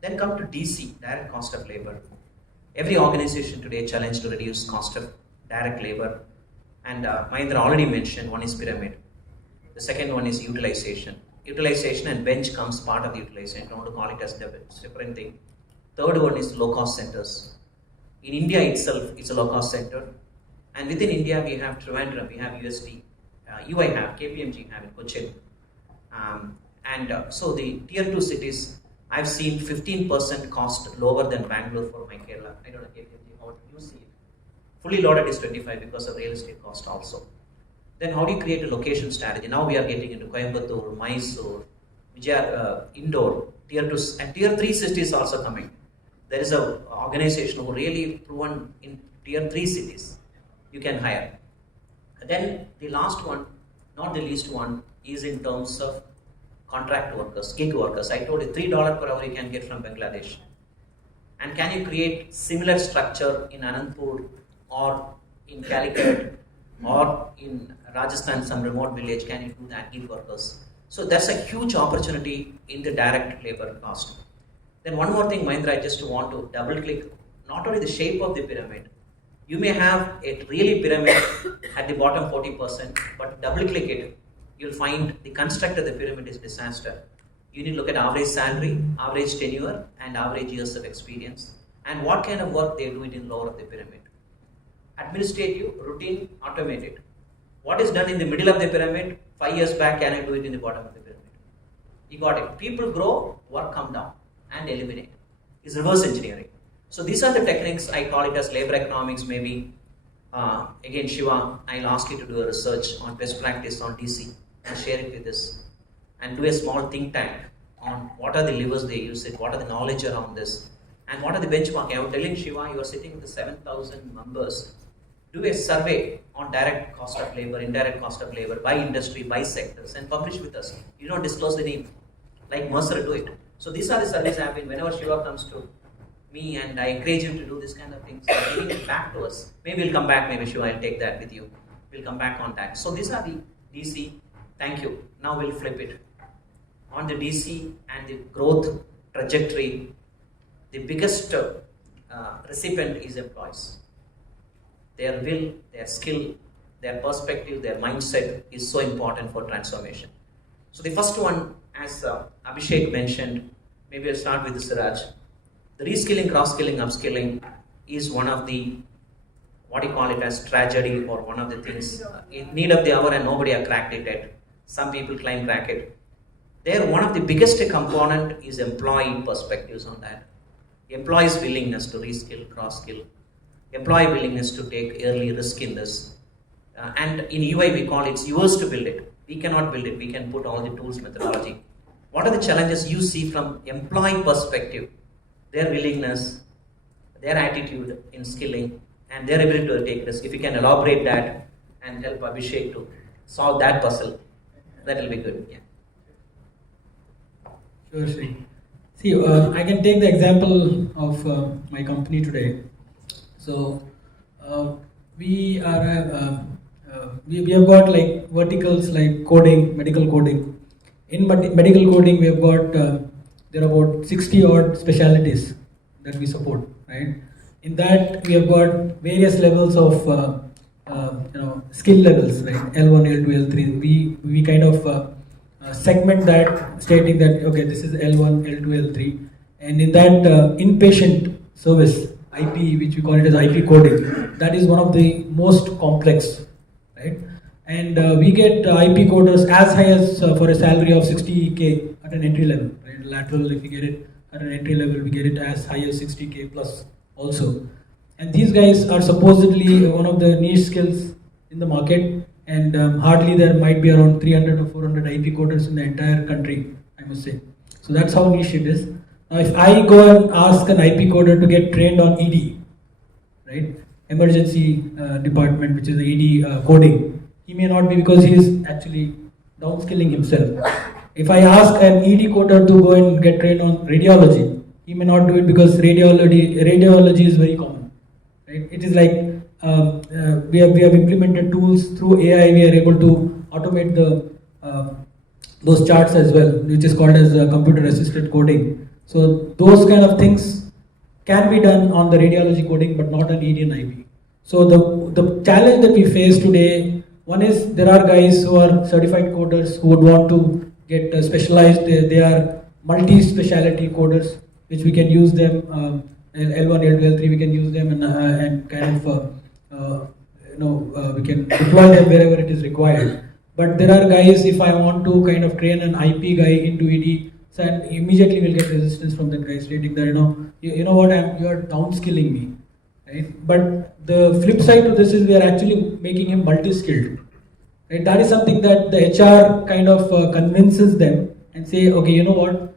Then come to DC, direct cost of labor. Every organization today challenged to reduce cost of direct labor. And Mahindra already mentioned one is pyramid. The second one is utilization. Utilization and bench comes part of the utilization. I don't want to call it as a different thing. Third one is low cost centers. In India itself, it's a low cost center. And within India, we have Trivandrum, we have USD, UI have, KPMG have in Cochin. So the tier 2 cities, I've seen 15% cost lower than Bangalore for my Kerala. I don't know KPMG, how do you see it? Fully loaded is 25 because of real estate cost also. Then how do you create a location strategy? Now we are getting into Coimbatore, Mysore, Indore, tier 2 and tier 3 cities also coming. There is an organization who really proven in tier 3 cities you can hire. Then the last one, not the least one, is in terms of contract workers, gig workers. I told you $3 per hour you can get from Bangladesh. And can you create similar structure in Anandpur or in Calicut or in Rajasthan, some remote village? Can you do that, gig workers? So that's a huge opportunity in the direct labor cost. Then one more thing, Mahindra, I just want to double click, not only the shape of the pyramid. You may have a really pyramid at the bottom 40%, but double click it, you'll find the construct of the pyramid is disaster. You need to look at average salary, average tenure, and average years of experience, and what kind of work they do it in lower of the pyramid. Administrative, routine, automated. What is done in the middle of the pyramid, 5 years back, can I do it in the bottom of the pyramid? You got it. People grow, work come down, and eliminate. It's reverse engineering. So these are the techniques, I call it as labor economics maybe. Again, Shiva, I'll ask you to do a research on best practice on DC and share it with us. And do a small think tank on what are the levers they use it, what are the knowledge around this, and what are the benchmarking. I was telling Shiva, you are sitting with the 7,000 members. Do a survey on direct cost of labor, indirect cost of labor, by industry, by sectors, and publish with us. You don't disclose the name. Like Mercer, do it. So these are the surveys I have been, whenever Shiva comes to me, and I encourage him to do this kind of things, bring it back to us. Maybe we'll come back, maybe Shiva, I'll take that with you. We'll come back on that. So these are the DC. Thank you. Now we'll flip it. On the DC and the growth trajectory, the biggest recipient is employees. Their will, their skill, their perspective, their mindset is so important for transformation. So the first one, as Abhishek mentioned, maybe I'll start with Siraj. The reskilling, cross-skilling, upskilling is one of the, what do you call it as tragedy, or one of the things in need of the hour, and nobody have cracked it yet. Some people claim crack it. There, one of the biggest component is employee perspectives on that. Employees' willingness to reskill, cross-skill. Employee willingness to take early risk in this. And in UI, we call it yours to build it. We cannot build it. We can put all the tools, methodology. What are the challenges you see from employee perspective? Their willingness, their attitude in skilling, and their ability to take risk. If you can elaborate that and help Abhishek to solve that puzzle, that will be good. Yeah. Sure, Shri. See, I can take the example of my company today. So, we have got like verticals like coding, medical coding. In medical coding, we have got there are about 60 odd specialties that we support, right? In that, we have got various levels of skill levels, right? L1, L2, L3. We kind of segment that, stating that okay, this is L1, L2, L3, and in that inpatient service, IP, which we call it as IP coding, that is one of the most complex, right? And we get IP coders as high as for a salary of 60K at an entry level, right? Lateral, if we get it at an entry level, we get it as high as 60K plus also. And these guys are supposedly one of the niche skills in the market, and hardly there might be around 300 or 400 IP coders in the entire country, I must say. So that's how niche it is. Now, if I go and ask an IP coder to get trained on ED, right, emergency department, which is the ED coding, he may not be, because he is actually downskilling himself. If I ask an ED coder to go and get trained on radiology, he may not do it because radiology is very common. Right? It is like we have implemented tools through AI. We are able to automate those charts as well, which is called as computer assisted coding. So those kind of things can be done on the radiology coding, but not on ED and IP. So the challenge that we face today, one is there are guys who are certified coders who would want to get specialized. They are multi-speciality coders, which we can use them L1, L2, L3. We can use them and kind of we can deploy them wherever it is required. But there are guys, if I want to kind of train an IP guy into ED, so immediately we'll get resistance from that guy stating that you know what, you are downskilling me, right? But the flip side to this is we are actually making him multi-skilled, right? That is something that the HR kind of convinces them and say, okay, you know what,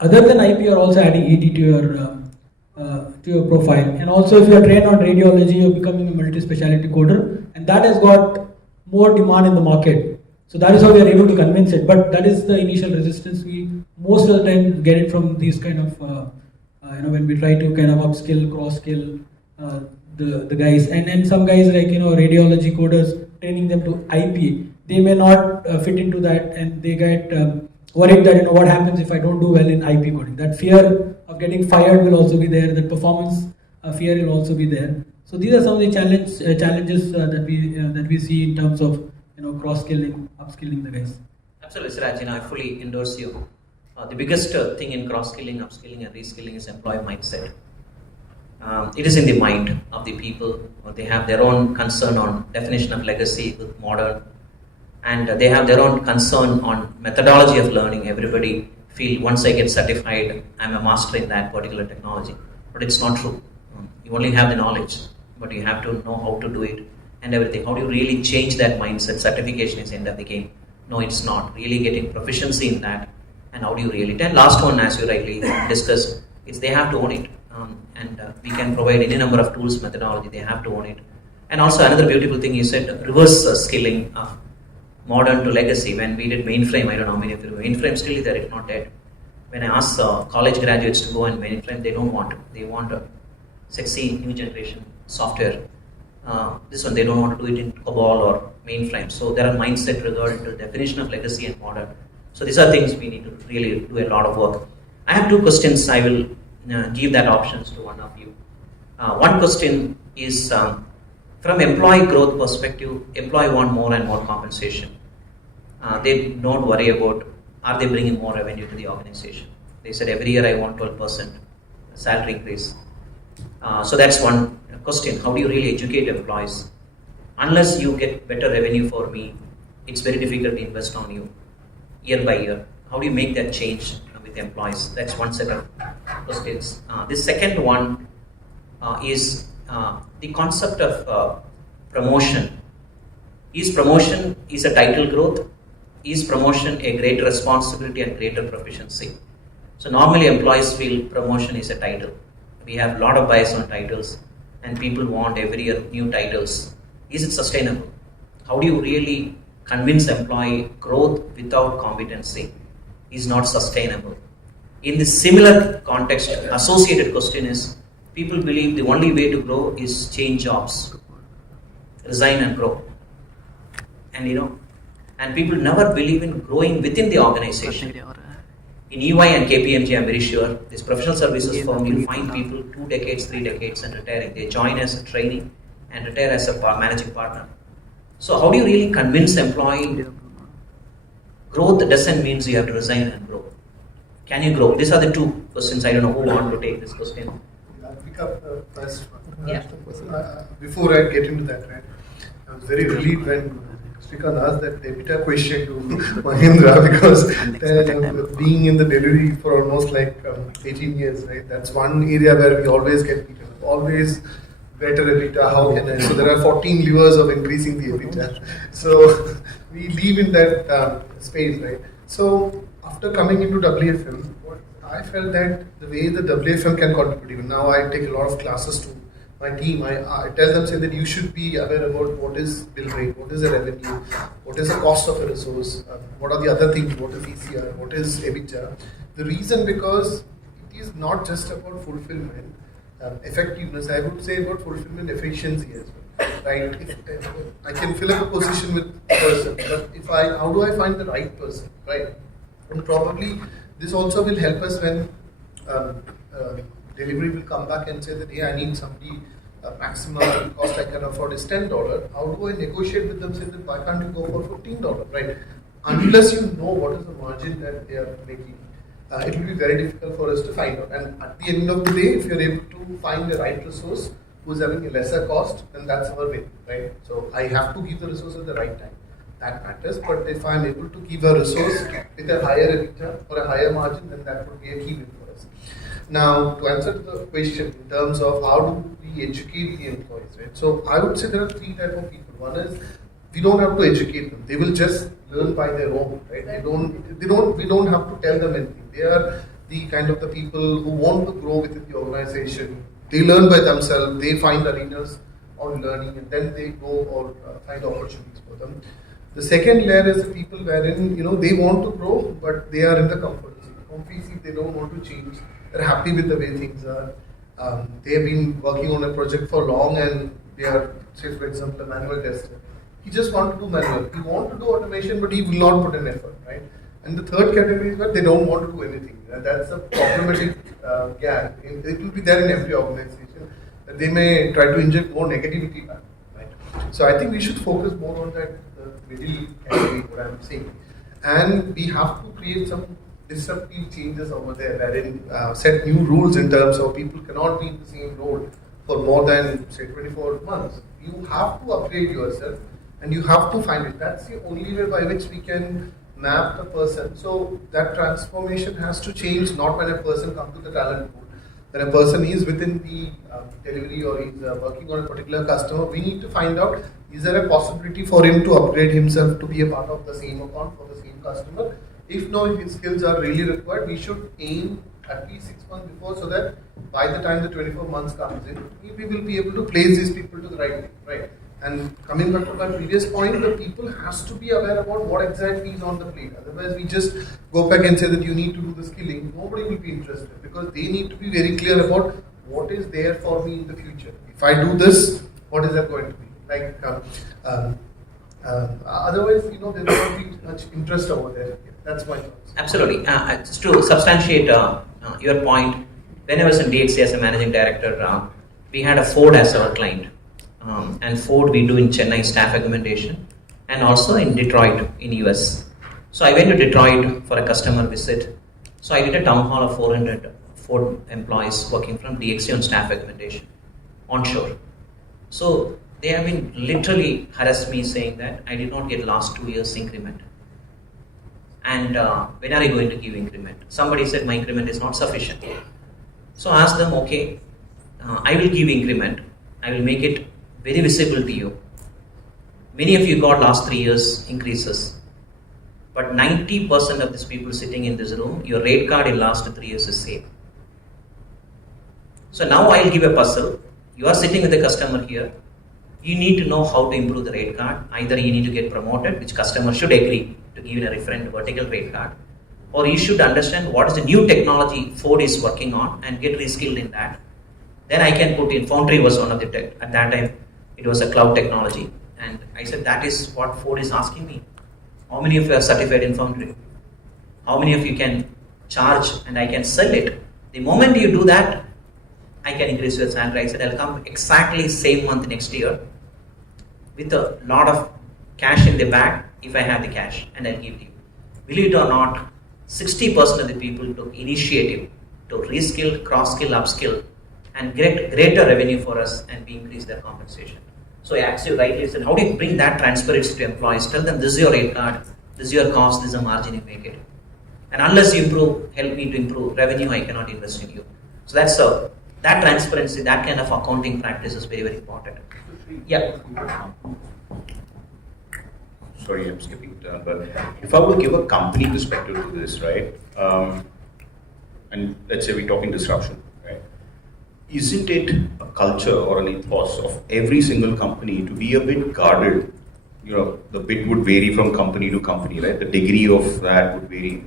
other than IP, you are also adding ED to your profile, and also if you are trained on radiology, you are becoming a multi-speciality coder, and that has got more demand in the market. So that is how we are able to convince it. But that is the initial resistance. We most of the time get it from these kind of when we try to kind of upskill, cross-skill the guys, and some guys like radiology coders, training them to IP, they may not fit into that, and they get worried that what happens if I don't do well in IP coding. That fear of getting fired will also be there. That performance fear will also be there. So these are some of the challenges that we see in terms of cross-skilling, upskilling the guys. Absolutely, Siraj. I fully endorse you. The biggest thing in cross-skilling, upskilling, and reskilling is employee mindset. It is in the mind of the people. They have their own concern on definition of legacy with modern, and they have their own concern on methodology of learning. Everybody feel once I get certified, I'm a master in that particular technology. But it's not true. You only have the knowledge, but you have to know how to do it and everything. How do you really change that mindset? Certification is the end of the game. No, it's not. Really getting proficiency in that, and how do you really? And last one, as you rightly discussed, is they have to own it. And we can provide any number of tools, methodology. They have to own it. And also another beautiful thing you said, reverse skilling of modern to legacy. When we did mainframe, I don't know how many of you remember, mainframe still is there, if not dead. When I ask college graduates to go in mainframe, they don't want it. They want a sexy new generation software. This one, they don't want to do it in COBOL or mainframe. So there are mindset regarding to the definition of legacy and modern. So these are things we need to really do a lot of work. I have two questions. I will give that options to one of you. One question is from employee growth perspective, employee want more and more compensation. They don't worry about are they bringing more revenue to the organization. They said every year I want 12% salary increase. So that's one question. How do you really educate employees? Unless you get better revenue for me, it's very difficult to invest on you year by year. How do you make that change with employees? That's one set of questions. The second one is the concept of promotion. Is promotion a title growth? Is promotion a greater responsibility and greater proficiency? So normally employees feel promotion is a title. We have a lot of bias on titles, and people want every year new titles. Is it sustainable? How do you really convince employee growth without competency is not sustainable? In the similar context, associated question is, people believe the only way to grow is change jobs, resign and grow. And people never believe in growing within the organization. In EY and KPMG, I'm very sure, this professional services firm, you'll find people 2 decades, 3 decades and retiring. They join as a trainee and retire as a managing partner. So how do you really convince employee growth doesn't mean you have to resign and grow? Can you grow? These are the two questions. I don't know who want to take this question. I'll pick up the first one. Yeah. Before I get into that, right, I was very relieved when Srikanth asked that debita question to Mahendra, because being in the delivery for almost like 18 years, right, that's one area where we always get beaten. Always better EBITDA, how can I? So there are 14 levers of increasing the EBITDA. So we live in that space, right? So after coming into WFM, what I felt that the way the WFM can contribute, even now I take a lot of classes to my team. I tell them, say that you should be aware about what is bill rate, what is the revenue, what is the cost of a resource, what are the other things, what is ECR, what is EBITDA. The reason, because it is not just about fulfillment, effectiveness, I would say about fulfillment efficiency as well, right? If I can fill up a position with a person, but how do I find the right person, right? And probably this also will help us when delivery will come back and say that, hey, I need somebody, maximum cost I can afford is $10. How do I negotiate with them, say that why can't you go for $15, right? Unless you know what is the margin that they are making, it will be very difficult for us to find out. And at the end of the day, if you're able to find the right resource who's having a lesser cost, then that's our win, right? So I have to give the resource at the right time. That matters. But if I'm able to give a resource with a higher EBITDA or a higher margin, then that would be a key win for us. Now, to answer the question in terms of how do we educate the employees, right? So I would say there are three types of people. One is, we don't have to educate them; they will just learn by their own, right? We don't have to tell them anything. They are the kind of the people who want to grow within the organization. They learn by themselves. They find arenas on learning, and then they go or find opportunities for them. The second layer is the people wherein they want to grow, but they are in the comfort zone. Obviously, they don't want to change. They're happy with the way things are. They have been working on a project for long, and they are, say for example, a manual tester. He just wants to do manual. He wants to do automation, but he will not put an effort, right? And the third category is where they don't want to do anything. And that's a problematic gap. It will be there in every organization. They may try to inject more negativity back, right? So I think we should focus more on that middle category, what I'm saying. And we have to create some disruptive changes over there, wherein set new rules in terms of people cannot be in the same role for more than, say, 24 months. You have to upgrade yourself, and you have to find it. That's the only way by which we can map the person. So that transformation has to change, not when a person comes to the talent pool. When a person is within the delivery or is working on a particular customer, we need to find out, is there a possibility for him to upgrade himself to be a part of the same account for the same customer? If no, if his skills are really required, we should aim at least 6 months before, so that by the time the 24 months comes in, we will be able to place these people to the right thing, right? And coming back to my previous point, the people has to be aware about what exactly is on the plate. Otherwise, we just go back and say that you need to do the skilling. Nobody will be interested, because they need to be very clear about what is there for me in the future. If I do this, what is that going to be? Like, otherwise, there will not be much interest over there. That's my thoughts. Absolutely. Just to substantiate your point, when I was in DXC as a managing director, we had a Ford as our client. And Ford we do in Chennai staff augmentation, and also in Detroit in US. So I went to Detroit for a customer visit. So I did a town hall of 400 Ford employees working from DXC on staff augmentation onshore. So they have been literally harassed me saying that I did not get last 2 years increment. And when are you going to give increment? Somebody said my increment is not sufficient. So I asked them, okay, I will give increment. I will make it very visible to you. Many of you got last 3 years increases, but 90% of these people sitting in this room, your rate card in last 3 years is same. So now I'll give a puzzle. You are sitting with the customer here. You need to know how to improve the rate card. Either you need to get promoted, which customer should agree to give you a referent vertical rate card, or you should understand what is the new technology Ford is working on and get reskilled in that. Then I can put in, Foundry was one of the tech, at that time it was a cloud technology, and I said that is what Ford is asking me. How many of you are certified in Foundry? How many of you can charge and I can sell it? The moment you do that, I can increase your salary. I said I'll come exactly same month next year with a lot of cash in the bag if I have the cash, and I'll give you. Believe it or not, 60% of the people took initiative to reskill, cross-skill, upskill, and get greater revenue for us, and we increase their compensation. So I asked you rightly, said, how do you bring that transparency to employees? Tell them this is your rate card, this is your cost, this is a margin you make it. And unless you improve, help me to improve revenue, I cannot invest in you. So that's That transparency, that kind of accounting practice is very, very important. Yeah. Sorry, I'm skipping turn, but if I were to give a company perspective to this, right, and let's say we're talking disruption, right, isn't it a culture or an ethos of every single company to be a bit guarded? You know, the bit would vary from company to company, right? The degree of that would vary.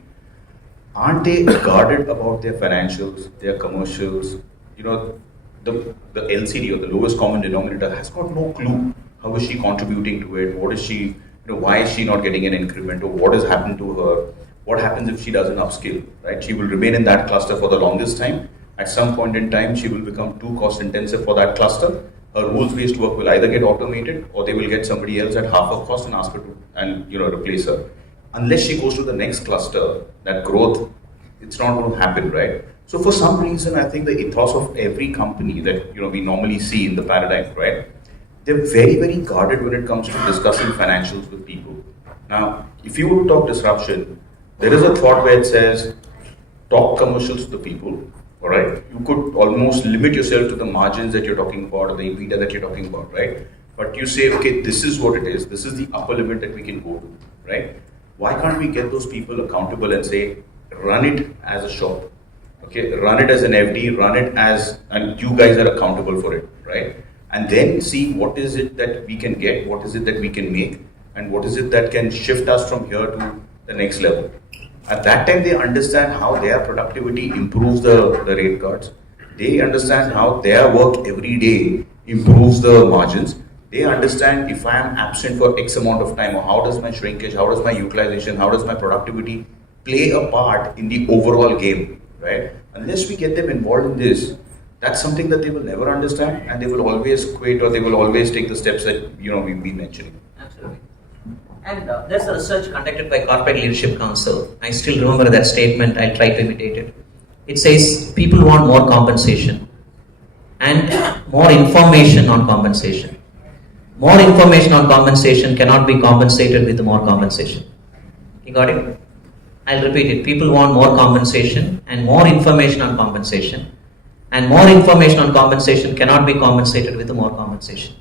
Aren't they guarded about their financials, their commercials? You know, the LCD or the lowest common denominator has got no clue. How is she contributing to it? What is she, you know, why is she not getting an increment? Or what has happened to her? What happens if she doesn't upskill, right? She will remain in that cluster for the longest time. At some point in time, she will become too cost intensive for that cluster. Her rules-based work will either get automated or they will get somebody else at half of cost and ask her to, and, you know, replace her. Unless she goes to the next cluster, that growth, it's not going to happen, right? So for some reason, I think the ethos of every company that, you know, we normally see in the paradigm, right? They're very, very guarded when it comes to discussing financials with people. Now, if you were to talk disruption, there is a thought where it says, talk commercials to the people, all right? You could almost limit yourself to the margins that you're talking about or the EBITDA that you're talking about, right? But you say, okay, this is what it is. This is the upper limit that we can go to, right? Why can't we get those people accountable and say, run it as a shop? Okay, run it as an FD, run it as, and you guys are accountable for it, right? And then see what is it that we can get, what is it that we can make, and what is it that can shift us from here to the next level. At that time, they understand how their productivity improves the rate cards. They understand how their work every day improves the margins. They understand if I am absent for X amount of time, or how does my shrinkage, how does my utilization, how does my productivity play a part in the overall game, right? Unless we get them involved in this, that's something that they will never understand, and they will always quit, or they will always take the steps that, you know, we've been mentioning. Absolutely. And there's a research conducted by Corporate Leadership Council. I still remember that statement. I'll try to imitate it. It says people want more compensation and more information on compensation. More information on compensation cannot be compensated with more compensation. You got it? I'll repeat it. People want more compensation and more information on compensation. And more information on compensation cannot be compensated with more compensation.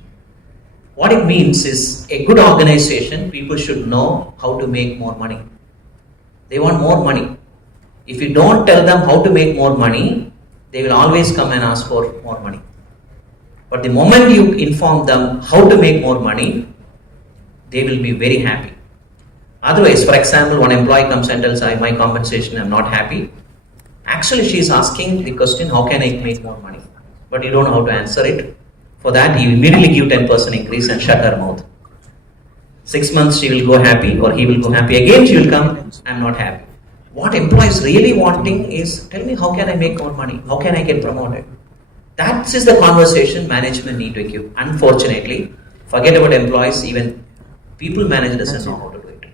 What it means is, a good organization, people should know how to make more money. They want more money. If you don't tell them how to make more money, they will always come and ask for more money. But the moment you inform them how to make more money, they will be very happy. Otherwise, for example, one employee comes and tells, my compensation, I'm not happy. Actually, she is asking the question, how can I make more money? But you don't know how to answer it. For that, you immediately give 10% increase and shut her mouth. 6 months, she will go happy, or he will go happy. Again, she will come, I'm not happy. What employees really wanting is, tell me, how can I make more money? How can I get promoted? That is the conversation management need to give. Unfortunately, forget about employees, even people manager doesn't know how to do it.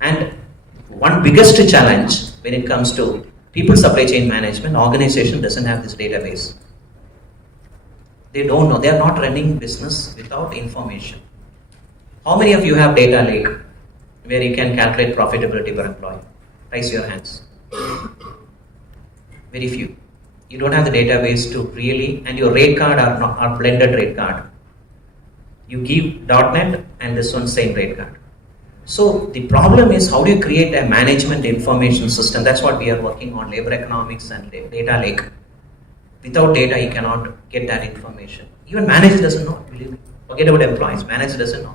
And one biggest challenge when it comes to people supply chain management, organization doesn't have this database. They don't know. They are not running business without information. How many of you have data lake where you can calculate profitability per employee? Raise your hands. Very few. You don't have the database to really, and your rate card are blended rate card. You give .NET and this one same rate card. So the problem is, how do you create a management information system? That's what we are working on, labor economics and data lake. Without data, you cannot get that information. Even manager doesn't know, believe me. Forget about employees, manager doesn't know.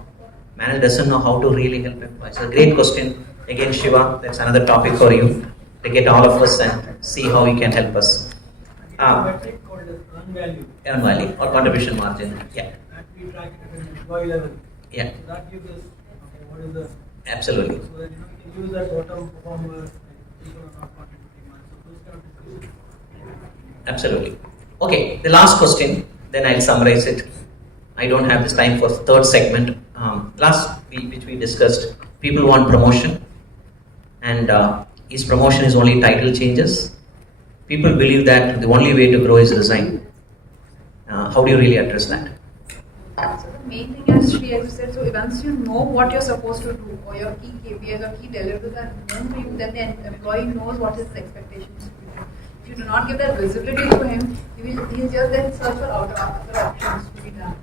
Manager doesn't know how to really help employees. A great question. Again, Shiva, that's another topic for you, to get all of us and see how you can help us. Metric called earn value. Earn value or contribution margin. Yeah. That we track it at an employee level. Yeah. So that gives us, okay, what is the... Absolutely. So that, you know, we can use that bottom performers, like people are not contributing much. So those kind of decisions. Absolutely. Okay, the last question, then I'll summarize it. I don't have this time for third segment. Which we discussed, people want promotion, and his promotion is only title changes. People believe that the only way to grow is resign. How do you really address that? So the main thing, as Shri has said, so once you know what you're supposed to do, or your key KPIs or key deliverables are known to you, then the employee knows what his expectations to be. If you do not give that visibility to him, he'll just then search for other options to be done.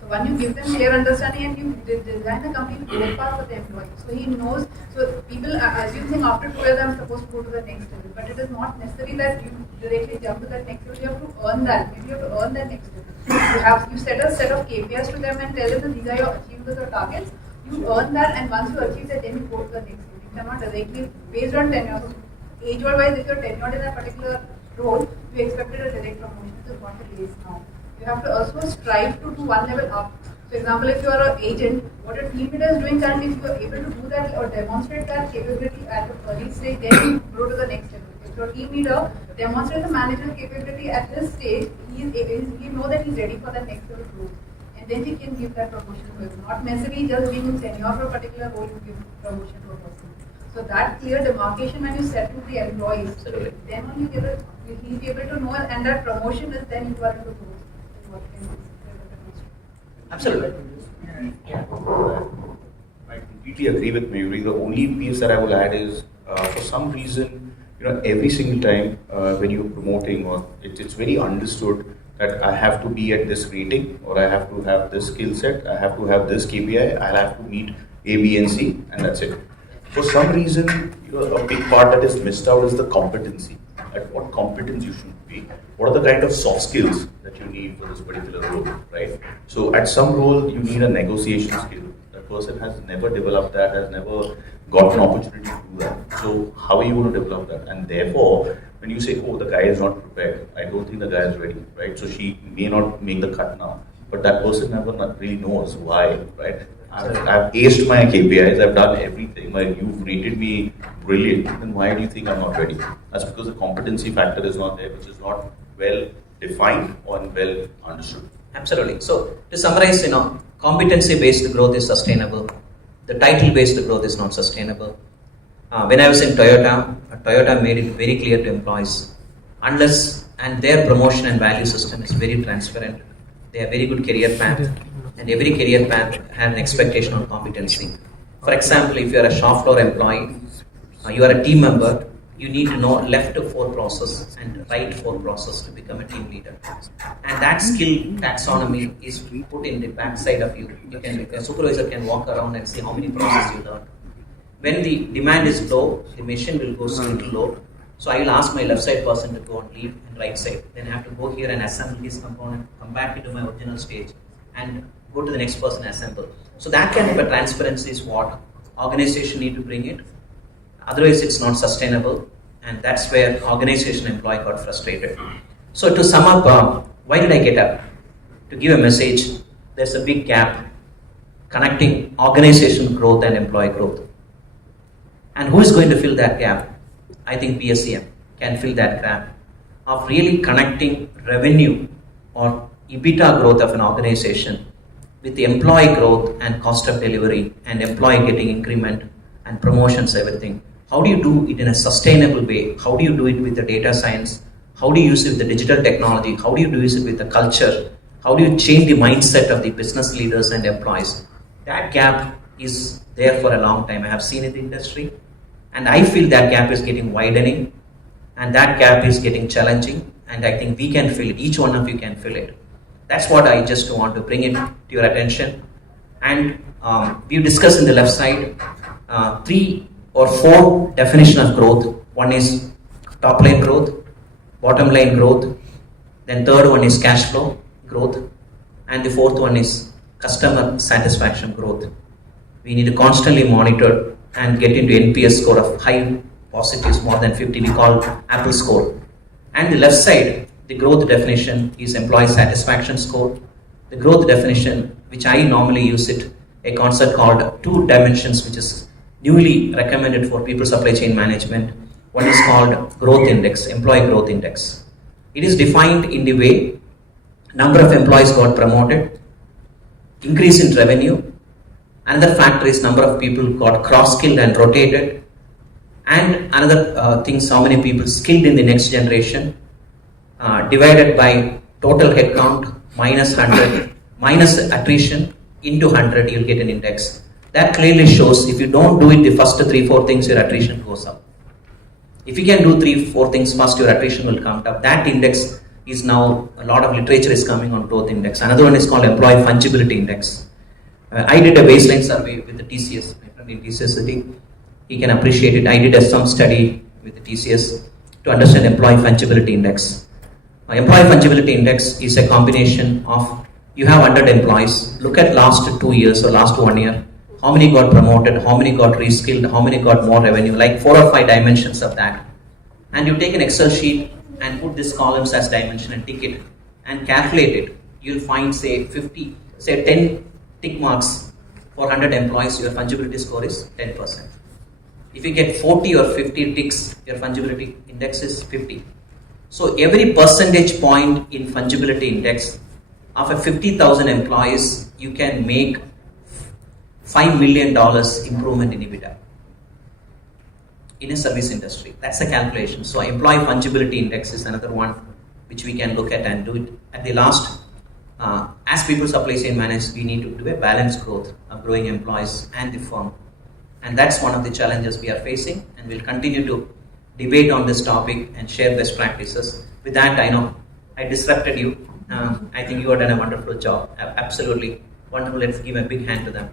So when you give them clear understanding and you design the complete growth path for the employee, so he knows. So people assume think after 2 years I'm supposed to go to the next level, but it is not necessary that you directly jump to that next level. You have to earn that. Maybe you have to earn that next level. You set a set of KPIs to them and tell them that these are your achievements or targets. You earn that, and once you achieve that, then you go to the next level. You cannot directly based on tenure. So age or wise, if you're tenured in a particular role, you expected a direct promotion. This is what it is now. You have to also strive to do one level up. For example, if you are an agent, what your team leader is doing currently, if you are able to do that or demonstrate that capability at the early stage, then you grow to the next level. If your team leader demonstrates the managerial capability at this stage, he know that he's ready for the next level growth. And then he can give that promotion to him. Not necessarily just being in tenure for a particular role, you give promotion to a person. So that clear demarcation when you set to the employees, then when you give it, he'll be able to know, and that promotion is then you are into growth. Absolutely. Yeah. I completely agree with Mayuri. The only piece that I will add is, for some reason, every single time when you're promoting, or it's very understood that I have to be at this rating, or I have to have this skill set, I have to have this KPI, I'll have to meet A, B, and C, and that's it. For some reason, a big part that is missed out is the competency. At what competence you should be. What are the kind of soft skills that you need for this particular role, right? So at some role, you need a negotiation skill. That person has never developed that, has never got an opportunity to do that. So how are you going to develop that? And therefore, when you say, oh, the guy is not prepared, I don't think the guy is ready, right? So she may not make the cut now, but that person never really knows why, right? I've aced my KPIs, I've done everything, you've rated me brilliant, then why do you think I'm not ready? That's because the competency factor is not there, which is not well defined or well understood. Absolutely. So to summarize, competency-based growth is sustainable. The title-based growth is not sustainable. When I was in Toyota made it very clear to employees, and their promotion and value system is very transparent. They have very good career path, and every career path has an expectation on competency. For example, if you are a shop floor employee, you are a team member, you need to know left 4 process and right 4 process to become a team leader. And that skill taxonomy is put in the backside of you. A supervisor can walk around and see how many processes you learned. When the demand is low, the machine will go little low. So I will ask my left side person to go and leave and right side. Then I have to go here and assemble this component, come back into my original stage, and go to the next person assemble. So that kind of a transparency is what organization need to bring it. Otherwise, it's not sustainable, and that's where organization employee got frustrated. So to sum up, why did I get up? To give a message. There's a big gap connecting organization growth and employee growth. And who is going to fill that gap? I think PSCM can fill that gap of really connecting revenue or EBITDA growth of an organization with the employee growth and cost of delivery and employee getting increment and promotions, everything. How do you do it in a sustainable way? How do you do it with the data science? How do you use it with the digital technology? How do you use it with the culture? How do you change the mindset of the business leaders and employees? That gap is there for a long time. I have seen in the industry, and I feel that gap is getting widening, and that gap is getting challenging, and I think we can fill it. Each one of you can fill it. That's what I just want to bring it to your attention. And we've discussed in the left side 3 or 4 definition of growth. One is top line growth, bottom line growth, then third one is cash flow growth, and the fourth one is customer satisfaction growth. We need to constantly monitor and get into NPS score of high positives, more than 50, we call Apple score. And the left side, the growth definition is employee satisfaction score. The growth definition, which I normally use it, a concept called 2 dimensions, which is newly recommended for people supply chain management. One is called growth index, employee growth index. It is defined in the way number of employees got promoted, increase in revenue. Another factor is number of people got cross-skilled and rotated. And another thing is how many people skilled in the next generation, divided by total headcount minus 100, minus attrition into 100, you'll get an index. That clearly shows if you don't do it the first 3-4 things, your attrition goes up. If you can do 3-4 things, first your attrition will come up. That index is now, a lot of literature is coming on growth index. Another one is called employee fungibility index. I did a baseline survey with the TCS, my friend in TCS City. He can appreciate it. I did some study with the TCS to understand employee fungibility index. Employee fungibility index is a combination of, you have 100 employees, look at last 2 years or last 1 year, how many got promoted, how many got reskilled, how many got more revenue, like 4 or 5 dimensions of that. And you take an Excel sheet and put these columns as dimension and tick it and calculate it. You'll find say 10 tick marks for 100 employees, your fungibility score is 10%. If you get 40 or 50 ticks, your fungibility index is 50. So every percentage point in fungibility index of a 50,000 employees, you can make $5 million improvement in EBITDA in a service industry. That's the calculation. So employee fungibility index is another one which we can look at and do it. At the last, as people supply chain manage, we need to do a balanced growth of growing employees and the firm. And that's one of the challenges we are facing, and we'll continue to debate on this topic and share best practices. With that, I know I disrupted you. I think you have done a wonderful job. Absolutely wonderful. Let's give a big hand to them.